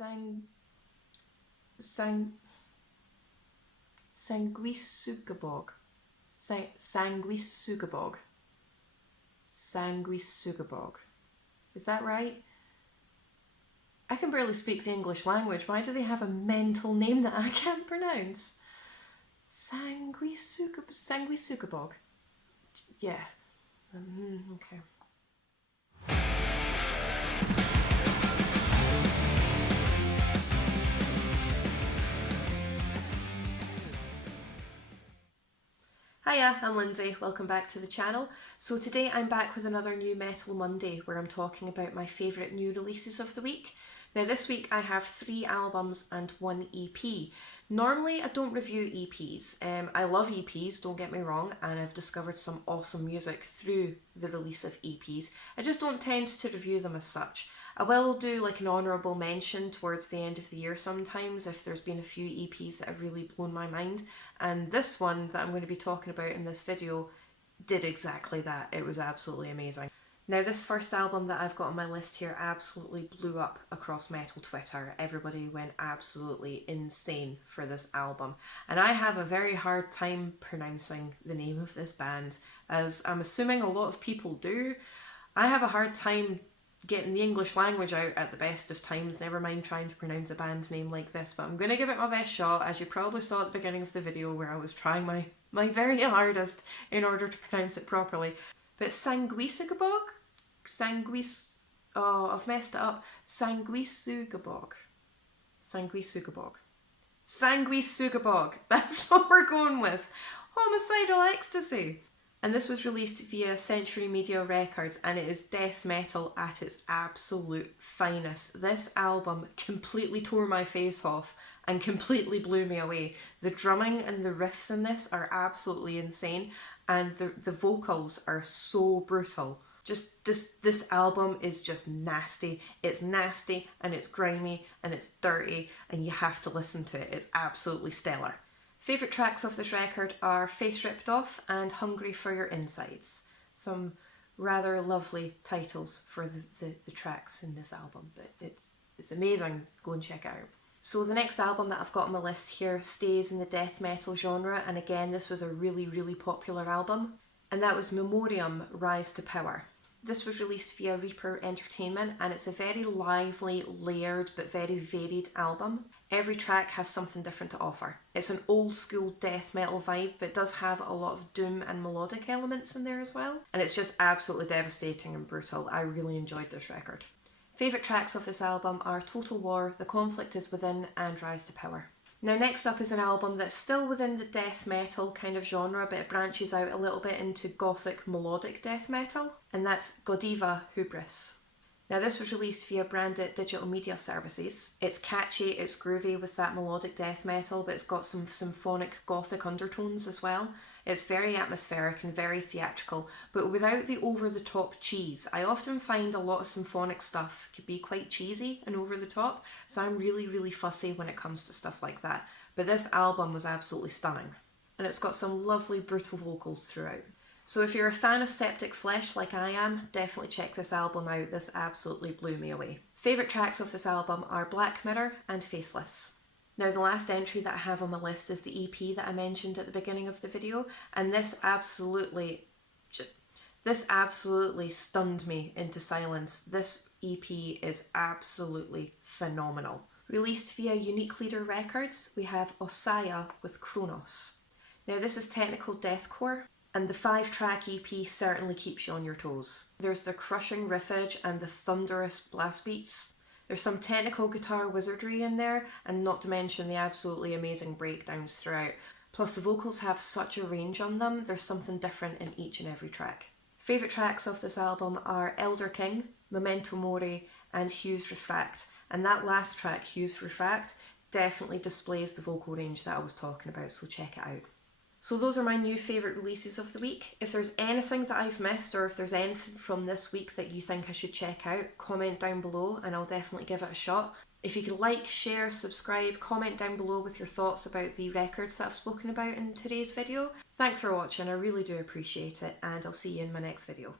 Sanguisugabogg. Sanguisugabogg. Sanguisugabogg. Is that right? I can barely speak the English language. Why do they have a mental name that I can't pronounce? Sanguisugabogg. Yeah. Okay. Hiya, I'm Lindsay, welcome back to the channel. So today I'm back with another new Metal Monday where I'm talking about my favourite new releases of the week. Now this week I have 3 albums and 1 EP. Normally I don't review EPs. I love EPs, don't get me wrong, and I've discovered some awesome music through the release of EPs. I just don't tend to review them as such. I will do like an honourable mention towards the end of the year sometimes if there's been a few EPs that have really blown my mind, and this one that I'm going to be talking about in this video did exactly that. It was absolutely amazing. Now this first album that I've got on my list here absolutely blew up across metal Twitter. Everybody went absolutely insane for this album, and I have a very hard time pronouncing the name of this band, as I'm assuming a lot of people do. I have a hard time getting the English language out at the best of times, never mind trying to pronounce a band name like this, but I'm going to give it my best shot, as you probably saw at the beginning of the video where I was trying my very hardest in order to pronounce it properly. But Sanguisugabogg? Oh, I've messed it up. Sanguisugabogg. Sanguisugabogg. Sanguisugabogg. That's what we're going with. Homicidal Ecstasy. And this was released via Century Media Records, and it is death metal at its absolute finest. This album completely tore my face off and completely blew me away. The drumming and the riffs in this are absolutely insane, and the vocals are so brutal. Just this album is just nasty. It's nasty and it's grimy and it's dirty, and you have to listen to it. It's absolutely stellar. Favourite tracks of this record are Face Ripped Off and Hungry for Your Insides. Some rather lovely titles for the tracks in this album, but it's amazing. Go and check it out. So the next album that I've got on my list here stays in the death metal genre, and again this was a really popular album, and that was Memoriam, Rise to Power. This was released via Reaper Entertainment, and it's a very lively, layered but very varied album. Every track has something different to offer. It's an old school death metal vibe, but does have a lot of doom and melodic elements in there as well. And it's just absolutely devastating and brutal. I really enjoyed this record. Favourite tracks of this album are Total War, The Conflict Is Within, and Rise to Power. Now next up is an album that's still within the death metal kind of genre, but it branches out a little bit into gothic melodic death metal, and that's Godiva, Hubris. Now this was released via Branded Digital Media Services. It's catchy, it's groovy with that melodic death metal, but it's got some symphonic gothic undertones as well. It's very atmospheric and very theatrical, but without the over-the-top cheese. I often find a lot of symphonic stuff can be quite cheesy and over-the-top, so I'm really fussy when it comes to stuff like that. But this album was absolutely stunning, and it's got some lovely brutal vocals throughout. So if you're a fan of Septic Flesh like I am, definitely check this album out. This absolutely blew me away. Favourite tracks of this album are Black Mirror and Faceless. Now the last entry that I have on my list is the EP that I mentioned at the beginning of the video, and this absolutely stunned me into silence. This EP is absolutely phenomenal. Released via Unique Leader Records, we have Osiah with Chronos. Now this is technical deathcore, and the 5-track EP certainly keeps you on your toes. There's the crushing riffage and the thunderous blast beats. There's some technical guitar wizardry in there, and not to mention the absolutely amazing breakdowns throughout. Plus the vocals have such a range on them, there's something different in each and every track. Favourite tracks of this album are Elder King, Memento Mori, and Hues Refract. And that last track, Hues Refract, definitely displays the vocal range that I was talking about, so check it out. So those are my new favourite releases of the week. If there's anything that I've missed, or if there's anything from this week that you think I should check out, comment down below and I'll definitely give it a shot. If you could like, share, subscribe, comment down below with your thoughts about the records that I've spoken about in today's video. Thanks for watching, I really do appreciate it, and I'll see you in my next video.